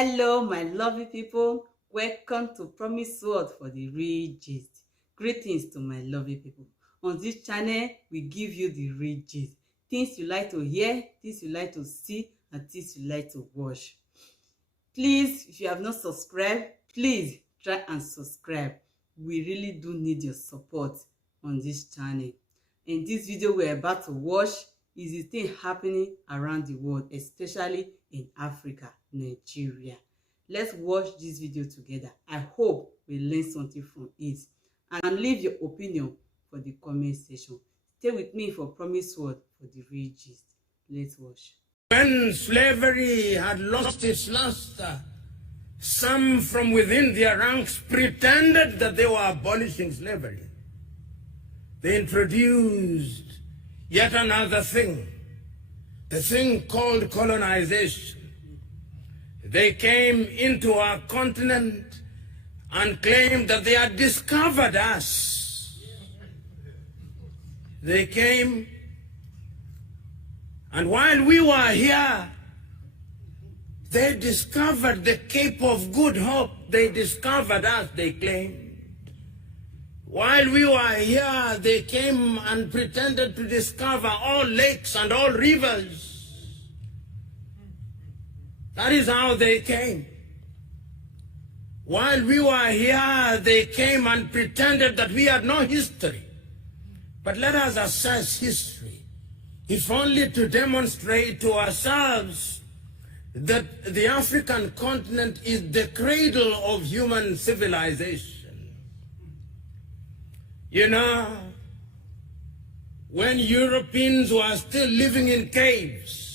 Hello, my lovely people. Welcome to Promise Word for the Real Gist. Greetings to my lovely people. On this channel, we give you the real gist. Things you like to hear, things you like to see, and things you like to watch. Please, if you have not subscribed, please try and subscribe. We really do need your support on this channel. In this video we're about to watch is the thing happening around the world, especially in Africa, Nigeria. Let's watch this video together. I hope we learn something from it. And leave your opinion for the comment section. Stay with me for Promise Word for the real gist. Let's watch. When slavery had lost its luster, some from within their ranks pretended that they were abolishing slavery. They introduced yet another thing, the thing called colonization. They came into our continent and claimed that they had discovered us. They came, and while we were here, they discovered the Cape of Good Hope. They discovered us, they claimed. While we were here, they came and pretended to discover all lakes and all rivers. That is how they came. While we were here, they came and pretended that we had no history. But let us assess history, if only to demonstrate to ourselves that the African continent is the cradle of human civilization. You know, when Europeans were still living in caves,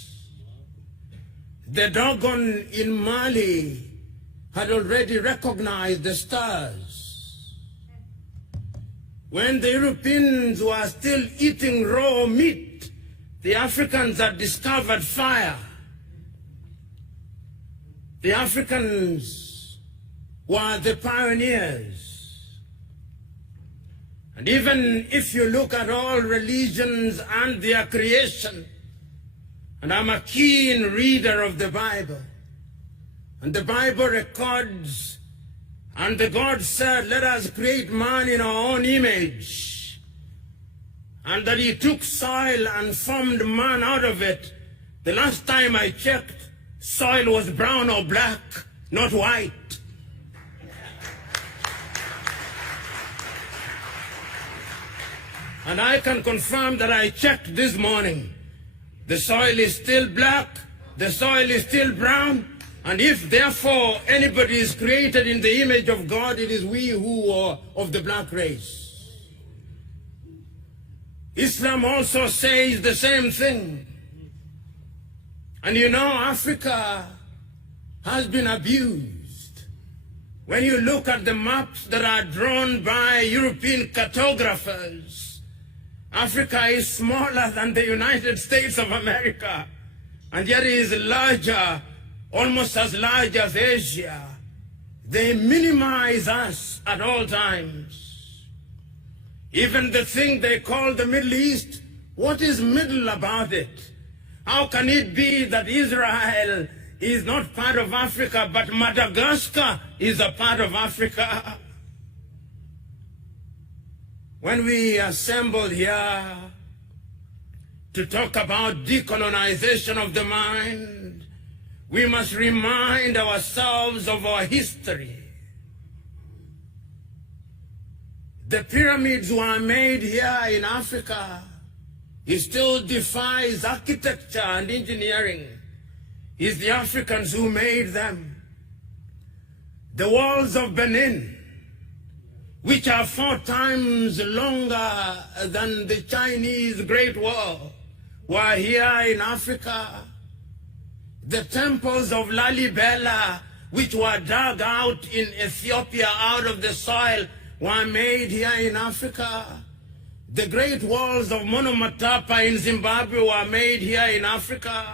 the Dogon in Mali had already recognized the stars. When the Europeans were still eating raw meat, the Africans had discovered fire. The Africans were the pioneers. And even if you look at all religions and their creation, and I'm a keen reader of the Bible, and the Bible records, and the God said, let us create man in our own image, and that he took soil and formed man out of it. The last time I checked, soil was brown or black, not white. And I can confirm that I checked this morning. The soil is still black, the soil is still brown, and if therefore anybody is created in the image of God, it is we who are of the black race. Islam also says the same thing. And you know, Africa has been abused. When you look at the maps that are drawn by European cartographers, Africa is smaller than the United States of America, and yet it is larger, almost as large as Asia. They minimize us at all times. Even the thing they call the Middle East, what is middle about it? How can it be that Israel is not part of Africa, but Madagascar is a part of Africa? When we assembled here to talk about decolonization of the mind, we must remind ourselves of our history. The pyramids were made here in Africa. It still defies architecture and engineering. It's the Africans who made them. The walls of Benin, which are 4 times longer than the Chinese Great Wall, were here in Africa. The temples of Lalibela, which were dug out in Ethiopia out of the soil, were made here in Africa. The great walls of Monomatapa in Zimbabwe were made here in Africa.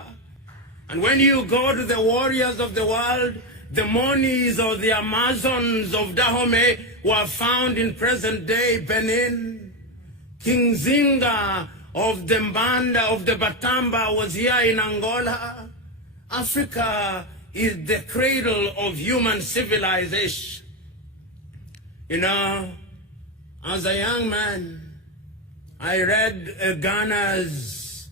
And when you go to the warriors of the world, the Monis or the Amazons of Dahomey were found in present-day Benin. King Zinga of the Mbanda, of the Batamba, was here in Angola. Africa is the cradle of human civilization. You know, as a young man, I read Ghana's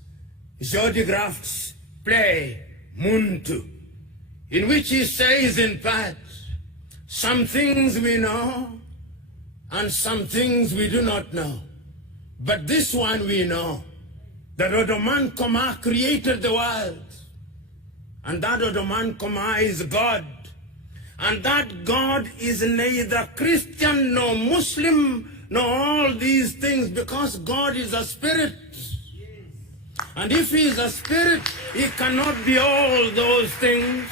Jody Graft's play, Muntu, in which he says in part, some things we know and some things we do not know. But this one we know, that Odoman Koma created the world, and that Odoman Koma is God, and that God is neither Christian nor Muslim nor all these things, because God is a spirit. And if he is a spirit, he cannot be all those things.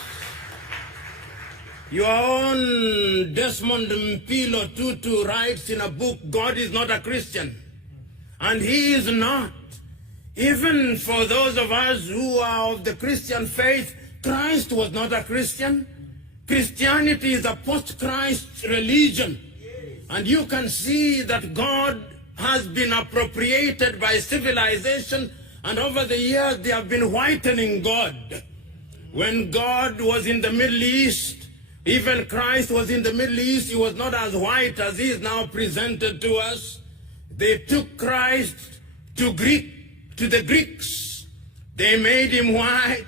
Your own Desmond Mpilo Tutu writes in a book, God is not a Christian. And he is not. Even for those of us who are of the Christian faith, Christ was not a Christian. Christianity is a post-Christ religion. And you can see that God has been appropriated by civilization, and over the years they have been whitening God. When God was in the Middle East, even Christ was in the Middle East, he was not as white as he is now presented to us. They took Christ to the Greeks. They made him white,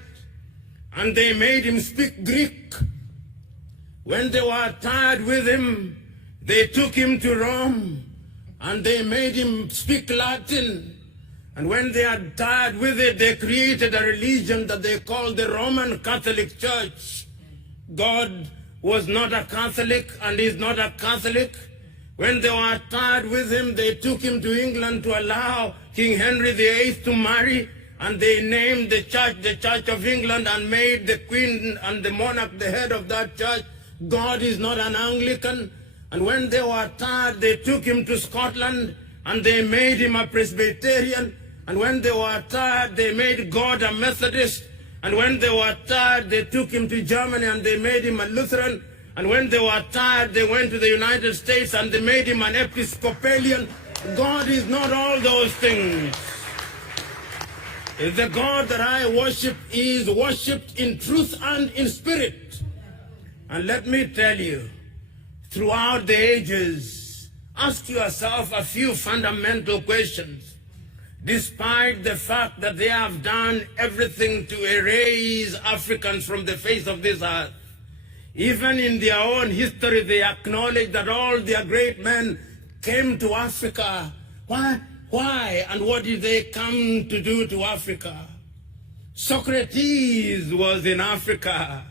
and they made him speak Greek. When they were tired with him, they took him to Rome, and they made him speak Latin. And when they had tired with it, they created a religion that they called the Roman Catholic Church. God was not a Catholic and is not a Catholic. When they were tired with him, they took him to England to allow King Henry VIII to marry, and they named the Church of England, and made the Queen and the monarch the head of that church. God is not an Anglican. And when they were tired, they took him to Scotland, and they made him a Presbyterian. And when they were tired, they made God a Methodist. And when they were tired, they took him to Germany, and they made him a Lutheran. And when they were tired, they went to the United States, and they made him an Episcopalian. God is not all those things. The God that I worship is worshipped in truth and in spirit. And let me tell you, throughout the ages, ask yourself a few fundamental questions. Despite the fact that they have done everything to erase Africans from the face of this earth, even in their own history, they acknowledge that all their great men came to Africa. Why? And what did they come to do to Africa? Socrates was in Africa.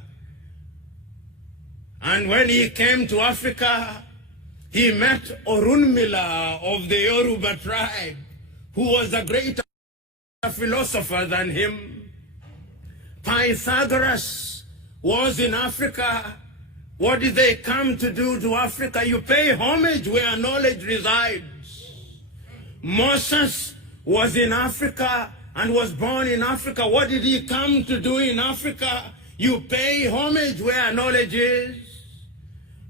And when he came to Africa, he met Orunmila of the Yoruba tribe, who was a greater philosopher than him. Pythagoras was in Africa. What did they come to do to Africa? You pay homage where knowledge resides. Moses was in Africa and was born in Africa. What did he come to do in Africa? You pay homage where knowledge is.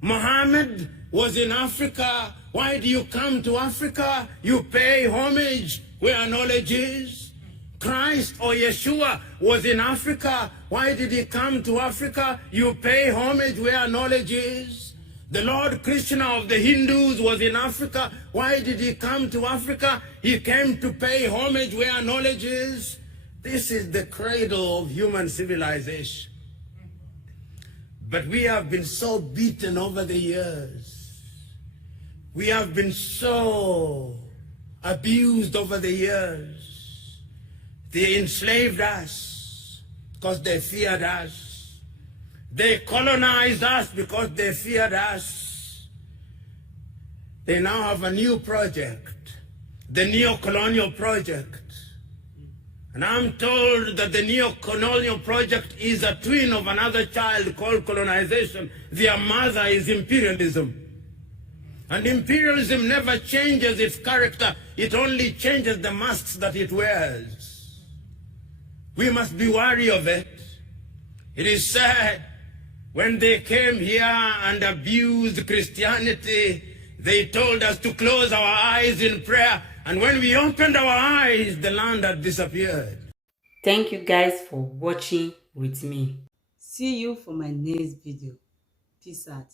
Muhammad was in Africa. Why do you come to Africa? You pay homage where knowledge is. Christ or Yeshua was in Africa. Why did he come to Africa? You pay homage where knowledge is. The Lord Krishna of the Hindus was in Africa. Why did he come to Africa? He came to pay homage where knowledge is. This is the cradle of human civilization. But we have been so beaten over the years. We have been so abused over the years. They enslaved us because they feared us. They colonized us because they feared us. They now have a new project, the neo-colonial project. And I'm told that the neo-colonial project is a twin of another child called colonization. Their mother is imperialism. And imperialism never changes its character. It only changes the masks that it wears. We must be wary of it. It is sad, when they came here and abused Christianity, they told us to close our eyes in prayer. And when we opened our eyes, the land had disappeared. Thank you guys for watching with me. See you for my next video. Peace out.